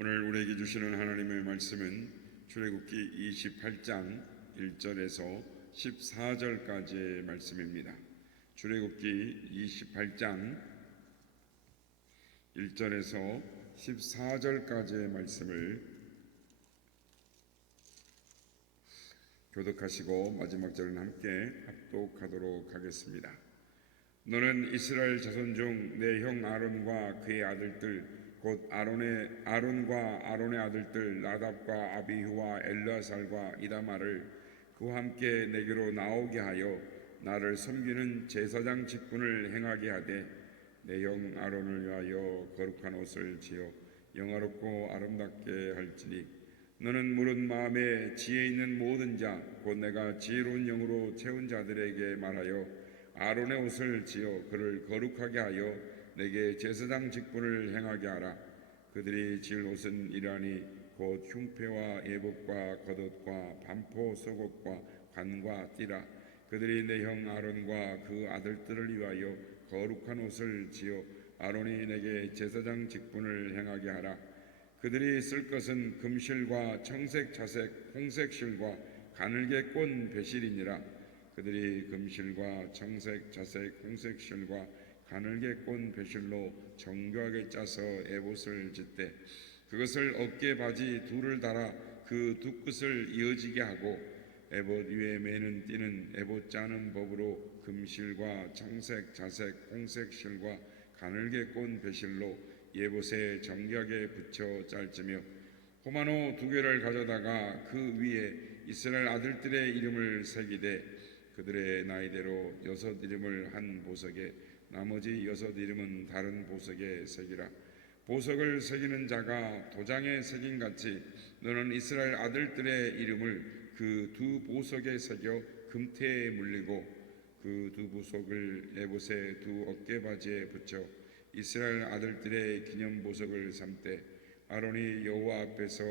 오늘 우리에게 주시는 하나님의 말씀은 출애굽기 28장 1절에서 14절까지의 말씀입니다. 출애굽기 28장 1절에서 14절까지의 말씀을 교독하시고 마지막 절은 함께 합독하도록 하겠습니다. 너는 이스라엘 자손 중 내 형 아론과 그의 아들들 곧 아론과 아론의 아들들 나답과 아비후와 엘르아살과 이다말을 그와 함께 내게로 나오게 하여 나를 섬기는 제사장 직분을 행하게 하되 내 형 아론을 위하여 거룩한 옷을 지어 영화롭고 아름답게 할지니 너는 무릇 마음에 지혜 있는 모든 자 곧 내가 지혜로운 영으로 채운 자들에게 말하여 아론의 옷을 지어 그를 거룩하게 하여 내게 제사장 직분을 행하게 하라. 그들이 지을 옷은 이러하니 곧 흉패와 예복과 겉옷과 반포 속옷과 관과 띠라. 그들이 내 형 아론과 그 아들들을 위하여 거룩한 옷을 지어 아론이 내게 제사장 직분을 행하게 하라. 그들이 쓸 것은 금실과 청색, 자색, 홍색 실과 가늘게 꼰 배실이니라. 그들이 금실과 청색, 자색, 홍색 실과 가늘게 꼰 배실로 정교하게 짜서 에봇을 짓되 그것을 어깨 바지 둘을 달아 그 두 끝을 이어지게 하고 에봇 위에 매는 띠는 에봇 짜는 법으로 금실과 청색, 자색, 홍색 실과 가늘게 꼰 배실로 에봇에 정교하게 붙여 짤지며 호마노 2개를 가져다가 그 위에 이스라엘 아들들의 이름을 새기되 그들의 나이대로 6 이름을 한 보석에 나머지 6 이름은 다른 보석에 새기라. 보석을 새기는 자가 도장에 새긴 같이 너는 이스라엘 아들들의 이름을 그 2 보석에 새겨 금태에 물리고 그 2 보석을 에봇의 2 어깨바지에 붙여 이스라엘 아들들의 기념 보석을 삼되 아론이 여호와 앞에서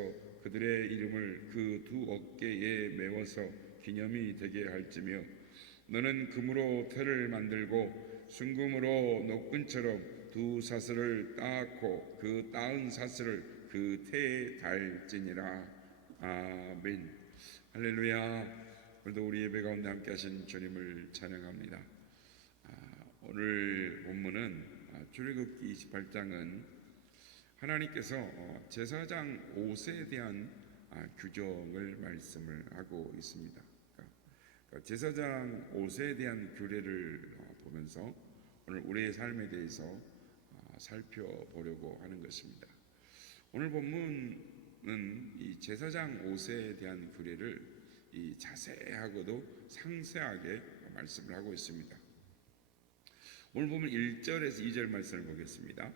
그들의 이름을 그 2 어깨에 메워서 기념이 되게 할지며 너는 금으로 태를 만들고 순금으로 노끈처럼 2 사슬을 따고 그 따은 사슬을 그 태에 달지니라. 아멘. 할렐루야. 오늘도 우리 예배 가운데 함께 하신 주님을 찬양합니다. 오늘 본문은 출애굽기 28장은 하나님께서 제사장 옷에 대한 규정을 말씀을 하고 있습니다. 제사장 옷에 대한 규례를 보면서 오늘 우리의 삶에 대해서 살펴보려고 하는 것입니다. 오늘 본문은 이 제사장 옷에 대한 규례를 자세하고도 상세하게 말씀을 하고 있습니다. 오늘 보면 1절에서 2절 말씀을 보겠습니다.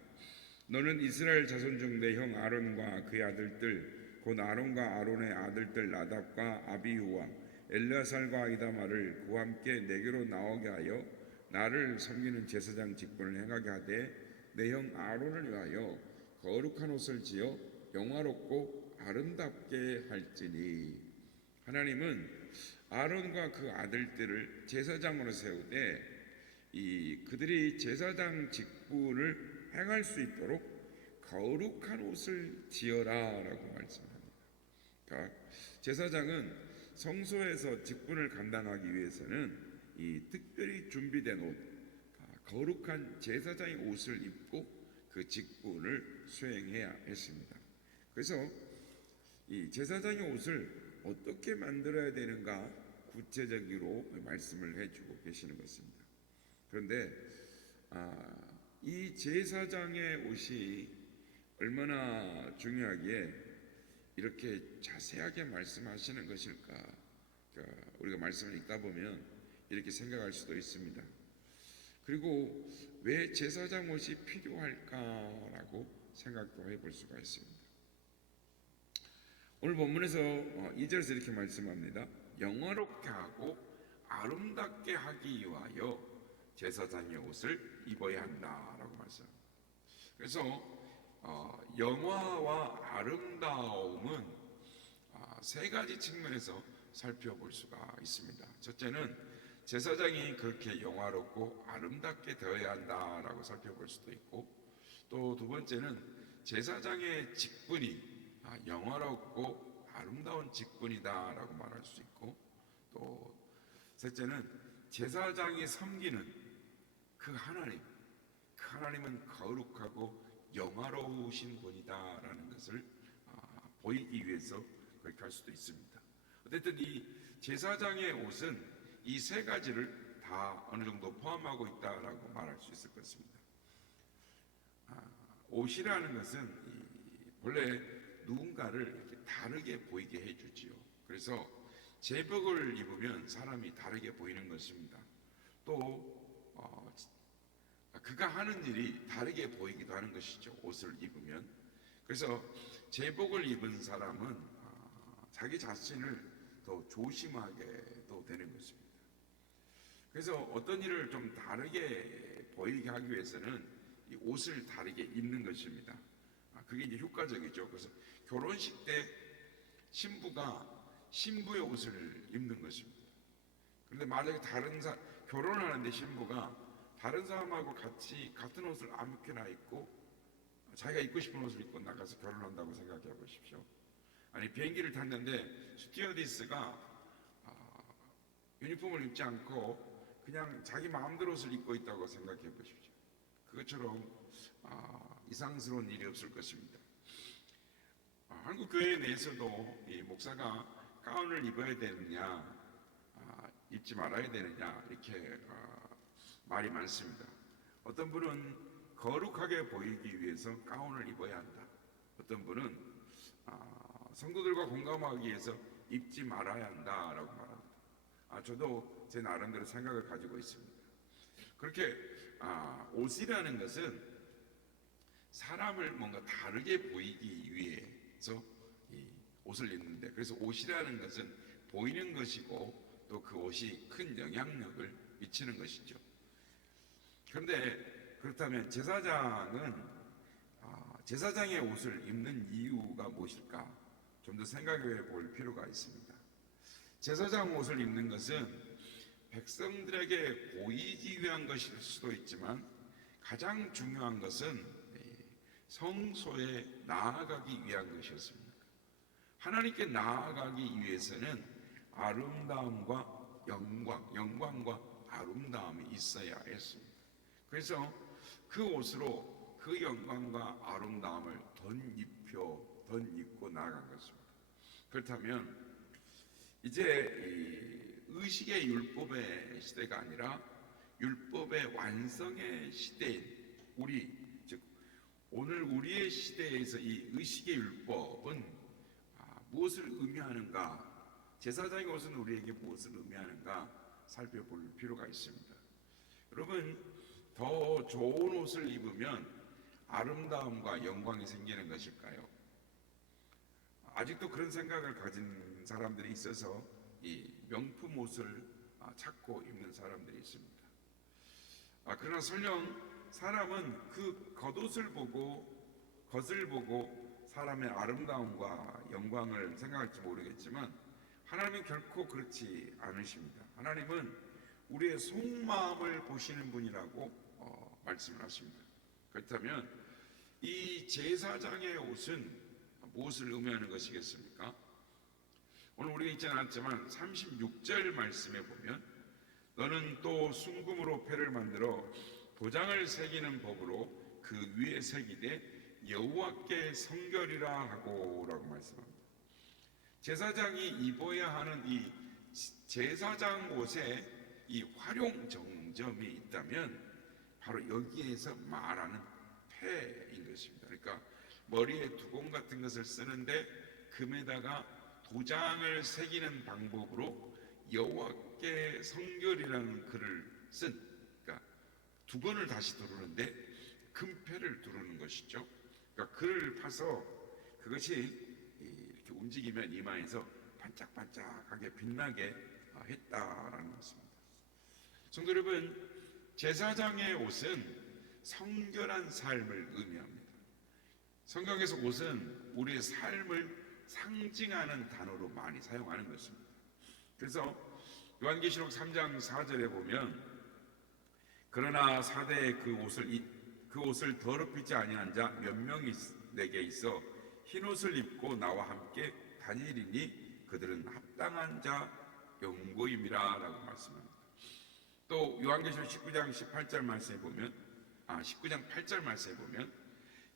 너는 이스라엘 자손 중 내 형 아론과 그의 아들들 곧 아론과 아론의 아들들 나답과 아비후와 엘르아살과 이다말을 그와 함께 내게로 나오게 하여 나를 섬기는 제사장 직분을 행하게 하되 내 형 아론을 위하여 거룩한 옷을 지어 영화롭고 아름답게 할지니. 하나님은 아론과 그 아들들을 제사장으로 세우되 그들이 제사장 직분을 행할 수 있도록 거룩한 옷을 지어라 라고 말씀합니다. 그러니까 제사장은 성소에서 직분을 감당하기 위해서는 이 특별히 준비된 옷, 거룩한 제사장의 옷을 입고 그 직분을 수행해야 했습니다. 그래서 이 제사장의 옷을 어떻게 만들어야 되는가 구체적으로 말씀을 해주고 계시는 것입니다. 그런데 이 제사장의 옷이 얼마나 중요하기에 이렇게 자세하게 말씀하시는 것일까? 우리가 말씀을 읽다 보면 이렇게 생각할 수도 있습니다. 그리고 왜 제사장 옷이 필요할까라고 생각도 해볼 수가 있습니다. 오늘 본문에서 2절에서 이렇게 말씀합니다. 영화롭게 하고 아름답게 하기 위하여 제사장의 옷을 입어야 한다라고 말씀합니다. 그래서 영화와 아름다움은 3가지 측면에서 살펴볼 수가 있습니다. 첫째는 제사장이 그렇게 영화롭고 아름답게 되어야 한다라고 살펴볼 수도 있고, 또 2번째는 제사장의 직분이 영화롭고 아름다운 직분이다라고 말할 수 있고, 또 셋째는 제사장이 섬기는 그 하나님은 거룩하고 영화로우신 분이다라는 것을 보이기 위해서 그렇게 할 수도 있습니다. 어쨌든 이 제사장의 옷은 이 세 가지를 다 어느 정도 포함하고 있다라고 말할 수 있을 것입니다. 옷이라는 것은 본래 누군가를 이렇게 다르게 보이게 해주지요. 그래서 제복을 입으면 사람이 다르게 보이는 것입니다. 또 그가 하는 일이 다르게 보이기도 하는 것이죠. 옷을 입으면. 그래서 제복을 입은 사람은 자기 자신을 더 조심하게도 되는 것입니다. 그래서 어떤 일을 좀 다르게 보이게 하기 위해서는 이 옷을 다르게 입는 것입니다. 그게 이제 효과적이죠. 그래서 결혼식 때 신부가 신부의 옷을 입는 것입니다. 그런데 만약에 결혼하는데 신부가 다른 사람하고 같이 같은 옷을 아무렇게나 입고 자기가 입고 싶은 옷을 입고 나가서 결혼한다고 생각해 보십시오. 아니, 비행기를 탔는데 스튜어디스가 유니폼을 입지 않고 그냥 자기 마음대로 옷을 입고 있다고 생각해 보십시오. 그것처럼 이상스러운 일이 없을 것입니다. 한국 교회 내에서도 이 목사가 가운을 입어야 되느냐, 입지 말아야 되느냐, 이렇게 말이 많습니다. 어떤 분은 거룩하게 보이기 위해서 가운을 입어야 한다. 어떤 분은 성도들과 공감하기 위해서 입지 말아야 한다라고 말합니다. 저도 제 나름대로 생각을 가지고 있습니다. 그렇게 옷이라는 것은 사람을 뭔가 다르게 보이기 위해서 이 옷을 입는데, 그래서 옷이라는 것은 보이는 것이고 또 그 옷이 큰 영향력을 미치는 것이죠. 그런데 그렇다면 제사장의 옷을 입는 이유가 무엇일까? 좀 더 생각해 볼 필요가 있습니다. 제사장 옷을 입는 것은 백성들에게 보이기 위한 것일 수도 있지만 가장 중요한 것은 성소에 나아가기 위한 것이었습니다. 하나님께 나아가기 위해서는 아름다움과 영광과 아름다움이 있어야 했습니다. 그래서 그 옷으로 그 영광과 아름다움을 덧입고 나아간 것입니다. 그렇다면 이제 의식의 율법의 시대가 아니라 율법의 완성의 시대인 즉 오늘 우리의 시대에서 이 의식의 율법은 무엇을 의미하는가, 제사장의 옷은 우리에게 무엇을 의미하는가 살펴볼 필요가 있습니다. 여러분, 더 좋은 옷을 입으면 아름다움과 영광이 생기는 것일까요? 아직도 그런 생각을 가진 사람들이 있어서 이 명품 옷을 찾고 입는 사람들이 있습니다. 그러나 설령 사람은 그 겉을 보고 사람의 아름다움과 영광을 생각할지 모르겠지만 하나님은 결코 그렇지 않으십니다. 하나님은 우리의 속마음을 보시는 분이라고 말씀을 하십니다. 그렇다면 이 제사장의 옷은 무엇을 의미하는 것이겠습니까? 오늘 우리가 읽지 않았지만 36절 말씀에 보면 너는 또 순금으로 패를 만들어 도장을 새기는 법으로 그 위에 새기되 여호와께 성결이라 하고 라고 말씀합니다. 제사장이 입어야 하는 이 제사장 옷에 이 활용 정점이 있다면 바로 여기에서 말하는 패인 것입니다. 그러니까 머리에 두공 같은 것을 쓰는데 금에다가 도장을 새기는 방법으로 여호와께 성결이라는 글을 그러니까 두건을 다시 두르는데 금패를 두르는 것이죠. 그러니까 글을 파서 그것이 이렇게 움직이면 이마에서 반짝반짝하게 빛나게 했다라는 것입니다. 성도 여러분, 제사장의 옷은 성결한 삶을 의미합니다. 성경에서 옷은 우리의 삶을 상징하는 단어로 많이 사용하는 것입니다. 그래서 요한계시록 3장 4절에 보면 그러나 사대에 그 옷을 더럽히지 아니한 자 몇 명이 내게 있어 흰옷을 입고 나와 함께 다니리니 그들은 합당한 자 영고임이라 라고 말씀합니다. 또 요한계시록 19장 18절 말씀에 보면 19장 8절 말씀에 보면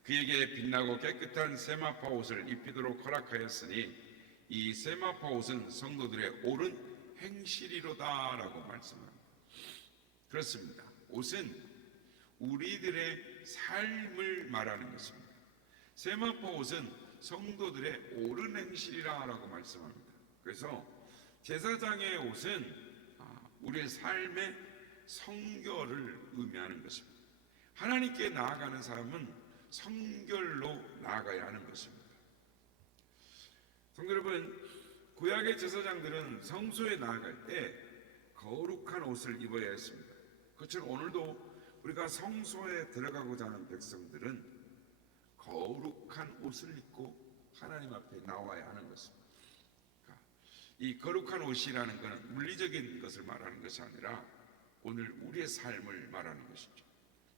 그에게 빛나고 깨끗한 세마파 옷을 입히도록 허락하였으니 이 세마파 옷은 성도들의 옳은 행실이로다 라고 말씀합니다. 그렇습니다. 옷은 우리들의 삶을 말하는 것입니다. 세마파 옷은 성도들의 옳은 행실이라 라고 말씀합니다. 그래서 제사장의 옷은 우리의 삶의 성결을 의미하는 것입니다. 하나님께 나아가는 사람은 성결로 나아가야 하는 것입니다. 성도 여러분, 구약의 제사장들은 성소에 나아갈 때 거룩한 옷을 입어야 했습니다. 그처럼 오늘도 우리가 성소에 들어가고자 하는 백성들은 거룩한 옷을 입고 하나님 앞에 나와야 하는 것입니다. 이 거룩한 옷이라는 것은 물리적인 것을 말하는 것이 아니라 오늘 우리의 삶을 말하는 것이죠.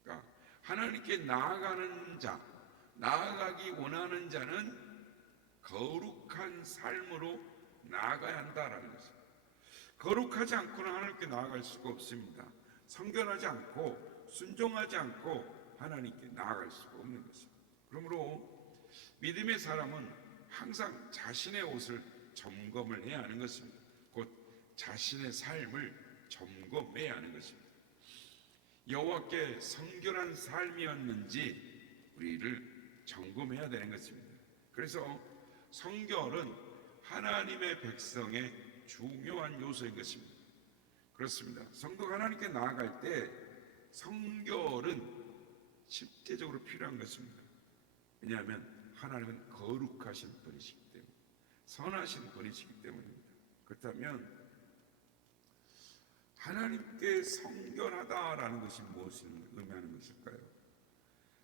그러니까 하나님께 나아가는 자, 나아가기 원하는 자는 거룩한 삶으로 나아가야 한다라는 것입니다. 거룩하지 않고는 하나님께 나아갈 수가 없습니다. 성결하지 않고 순종하지 않고 하나님께 나아갈 수가 없는 것입니다. 그러므로 믿음의 사람은 항상 자신의 옷을 점검을 해야 하는 것입니다. 곧 자신의 삶을 점검해야 하는 것입니다. 여호와께 성결한 삶이었는지 우리를 점검해야 되는 것입니다. 그래서 성결은 하나님의 백성의 중요한 요소인 것입니다. 그렇습니다. 성도가 하나님께 나아갈 때 성결은 실제적으로 필요한 것입니다. 왜냐하면 하나님은 거룩하신 분이시기 때문에, 선하신 분이시기 때문입니다. 그렇다면 하나님께 성결하다라는 것이 무엇을 의미하는 것일까요?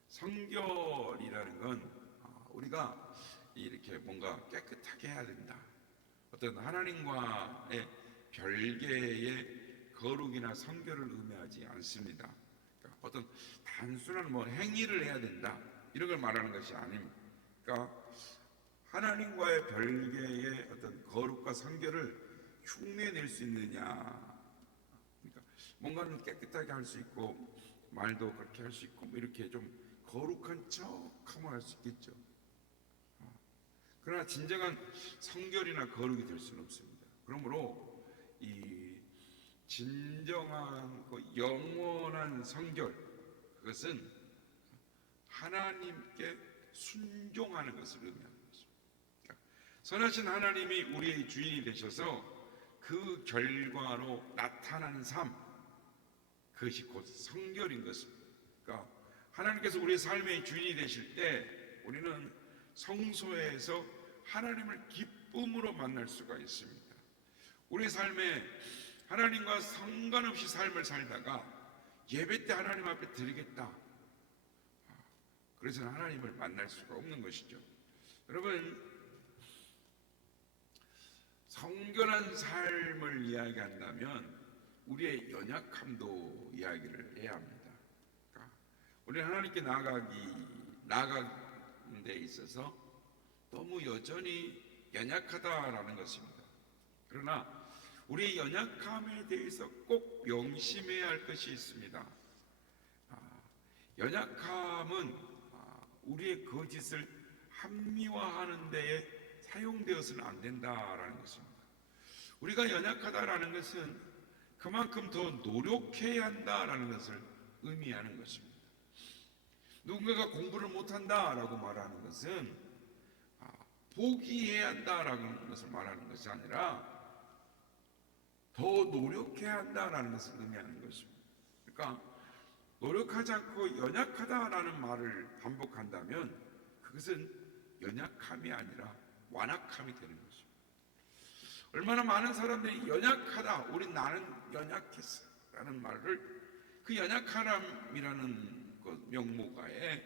성결이라는 건 우리가 이렇게 뭔가 깨끗하게 해야 된다, 어떤 하나님과의 별개의 거룩이나 성결을 의미하지 않습니다. 그러니까 어떤 단순한 행위를 해야 된다, 이런 걸 말하는 것이 아닙니다. 그러니까 하나님과의 별개의 어떤 거룩과 성결을 흉내낼 수 있느냐, 그러니까 뭔가는 깨끗하게 할 수 있고 말도 그렇게 할 수 있고 이렇게 좀 거룩한 척하면 할 수 있겠죠. 그러나 진정한 성결이나 거룩이 될 수는 없습니다. 그러므로 이 진정한 영원한 성결, 그것은 하나님께 순종하는 것을 의미합니다. 그러니까 선하신 하나님이 우리의 주인이 되셔서 그 결과로 나타나는 삶, 그것이 곧 성결인 것입니다. 그러니까 하나님께서 우리의 삶의 주인이 되실 때 우리는 성소에서 하나님을 기쁨으로 만날 수가 있습니다. 우리의 삶에 하나님과 상관없이 삶을 살다가 예배 때 하나님 앞에 드리겠다, 그래서 하나님을 만날 수가 없는 것이죠. 여러분, 성결한 삶을 이야기한다면 우리의 연약함도 이야기를 해야 합니다. 그러니까 우리는 하나님께 나아가는 데 있어서 너무 여전히 연약하다라는 것입니다. 그러나 우리의 연약함에 대해서 꼭 명심해야 할 것이 있습니다. 연약함은 우리의 거짓을 합리화하는 데에 사용되어서는 안 된다라는 것입니다. 우리가 연약하다라는 것은 그만큼 더 노력해야 한다라는 것을 의미하는 것입니다. 누군가가 공부를 못한다라고 말하는 것은 포기해야 한다라는 것을 말하는 것이 아니라 더 노력해야 한다라는 것을 의미하는 것입니다. 그러니까 노력하지 않고 연약하다라는 말을 반복한다면 그것은 연약함이 아니라 완악함이 되는 것입니다. 얼마나 많은 사람들이 연약하다, 나는 연약했어 라는 말을 그 연약함이라는 명목하에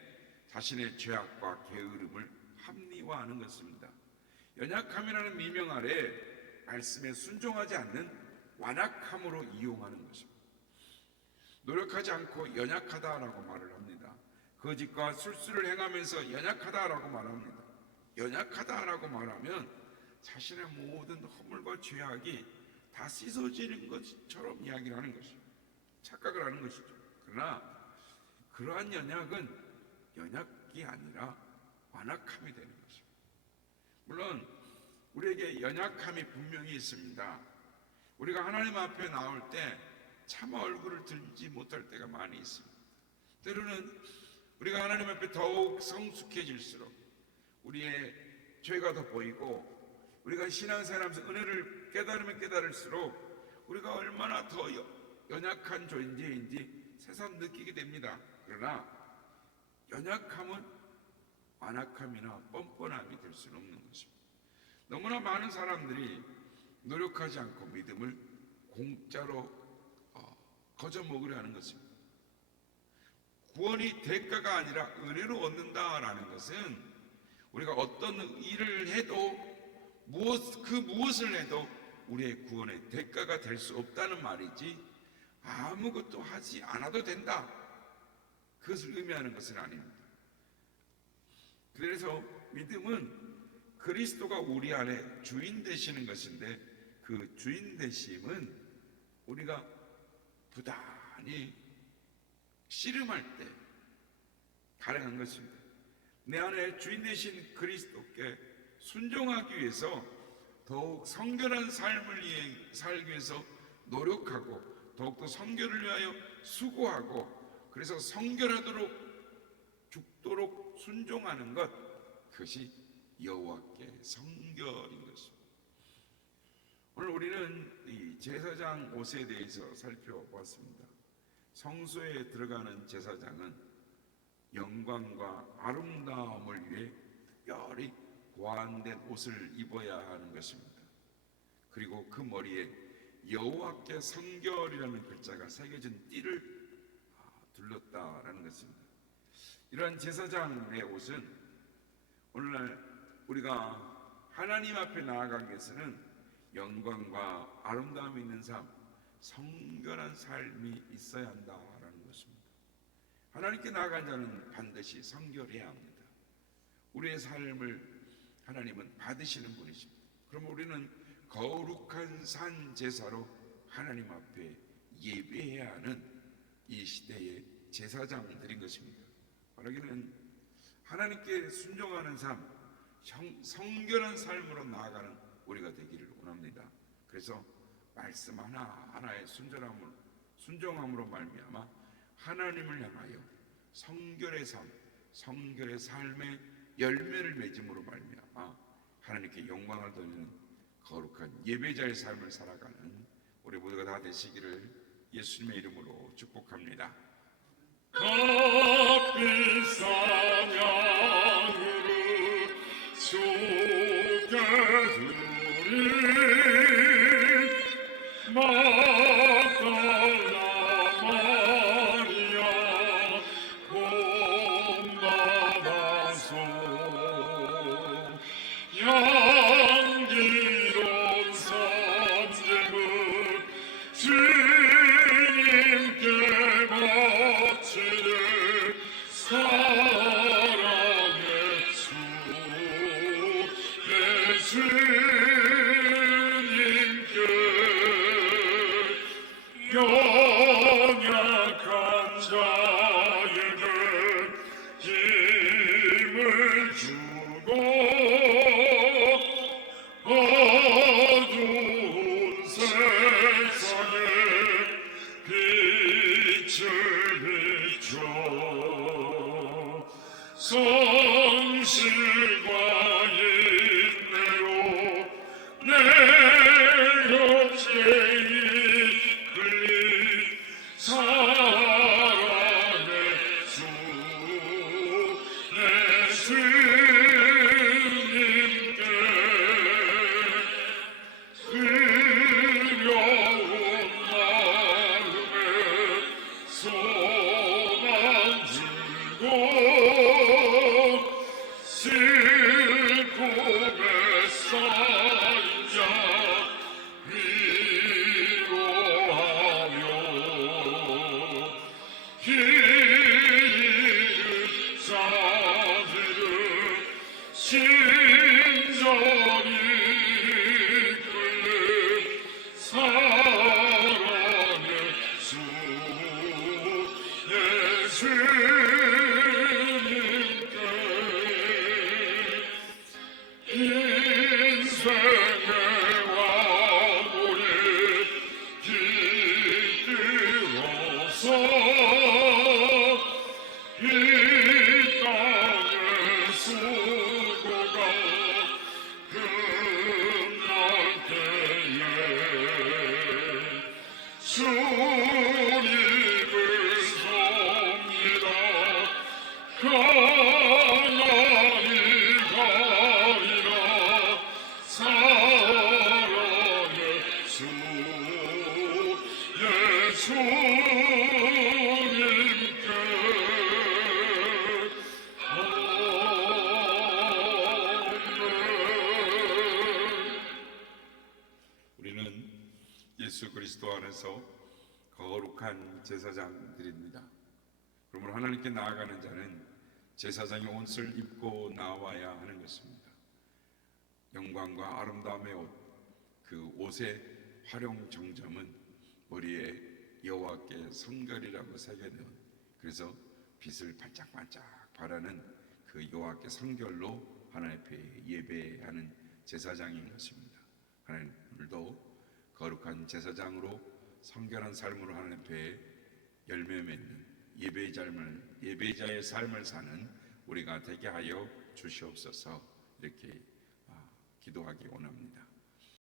자신의 죄악과 게으름을 합리화하는 것입니다. 연약함이라는 미명 아래 말씀에 순종하지 않는 완악함으로 이용하는 것입니다. 노력하지 않고 연약하다라고 말을 합니다. 거짓과 술수를 행하면서 연약하다라고 말합니다. 연약하다라고 말하면 자신의 모든 허물과 죄악이 다 씻어지는 것처럼 이야기를 하는 것이죠. 착각을 하는 것이죠. 그러나 그러한 연약은 연약이 아니라 완악함이 되는 것입니다. 물론 우리에게 연약함이 분명히 있습니다. 우리가 하나님 앞에 나올 때 차마 얼굴을 들지 못할 때가 많이 있습니다. 때로는 우리가 하나님 앞에 더욱 성숙해질수록 우리의 죄가 더 보이고, 우리가 신앙생활하면서 은혜를 깨달으면 깨달을수록 우리가 얼마나 더 연약한 존재인지 새삼 느끼게 됩니다. 그러나 연약함은 완악함이나 뻔뻔함이 될 수는 없는 것입니다. 너무나 많은 사람들이 노력하지 않고 믿음을 공짜로 거저 먹으려 하는 것입니다. 구원이 대가가 아니라 은혜로 얻는다라는 것은 우리가 어떤 일을 해도 무엇을 해도 우리의 구원의 대가가 될 수 없다는 말이지, 아무것도 하지 않아도 된다, 그것을 의미하는 것은 아닙니다. 그래서 믿음은 그리스도가 우리 안에 주인 되시는 것인데, 그 주인 되심은 우리가 부단히 씨름할 때 가능한 것입니다. 내 안에 주인 되신 그리스도께 순종하기 위해서 더욱 성결한 삶을 살기 위해서 노력하고, 더욱더 성결을 위하여 수고하고, 그래서 성결하도록 죽도록 순종하는 것, 그것이 여호와께 성결인 것입니다. 오늘 우리는 이 제사장 옷에 대해서 살펴보았습니다. 성소에 들어가는 제사장은 영광과 아름다움을 위해 특별히 고안된 옷을 입어야 하는 것입니다. 그리고 그 머리에 여호와께 성결이라는 글자가 새겨진 띠를 둘렀다라는 것입니다. 이러한 제사장의 옷은 오늘날 우리가 하나님 앞에 나아가기 위해서는 영광과 아름다움이 있는 삶, 성결한 삶이 있어야 한다라는 것입니다. 하나님께 나아간 자는 반드시 성결해야 합니다. 우리의 삶을 하나님은 받으시는 분이십니다. 그러면 우리는 거룩한 산 제사로 하나님 앞에 예배해야 하는 이 시대의 제사장들인 것입니다. 바라기는 하나님께 순종하는 삶, 성결한 삶으로 나아가는 우리가 되기를 원합니다. 그래서 말씀 하나하나의 순종함으로 말미암아 하나님을 향하여 성결의 삶, 성결의 삶의 열매를 맺음으로 말미암아 하나님께 영광을 돌리는 거룩한 예배자의 삶을 살아가는 우리 모두가 다 되시기를 예수님의 이름으로 축복합니다. 값비 사냥으로 속여주리 막달라 마리아 본받아서 향기로운 산재물 주님께 바치는 사랑의 주 내 주님께 연약한 자에게 힘을 주고 어두운 세상에 빛을 비춰 성실과 인내로 예수 그리스도 안에서 거룩한 제사장들입니다. 그러므로 하나님께 나아가는 자는 제사장의 옷을 입고 나와야 하는 것입니다. 영광과 아름다움의 옷, 그 옷의 활용 정점은 머리에 여호와께 성결이라고 새겨놓은, 그래서 빛을 반짝반짝 바라는 그 여호와께 성결로 하나님 앞에 예배하는 제사장인 것입니다. 하나님 오늘도 거룩한 제사장으로 성결한 삶으로 하나님 앞에 열매 맺는 예배자의 삶을 사는 우리가 되게 하여 주시옵소서. 이렇게 기도하기 원합니다.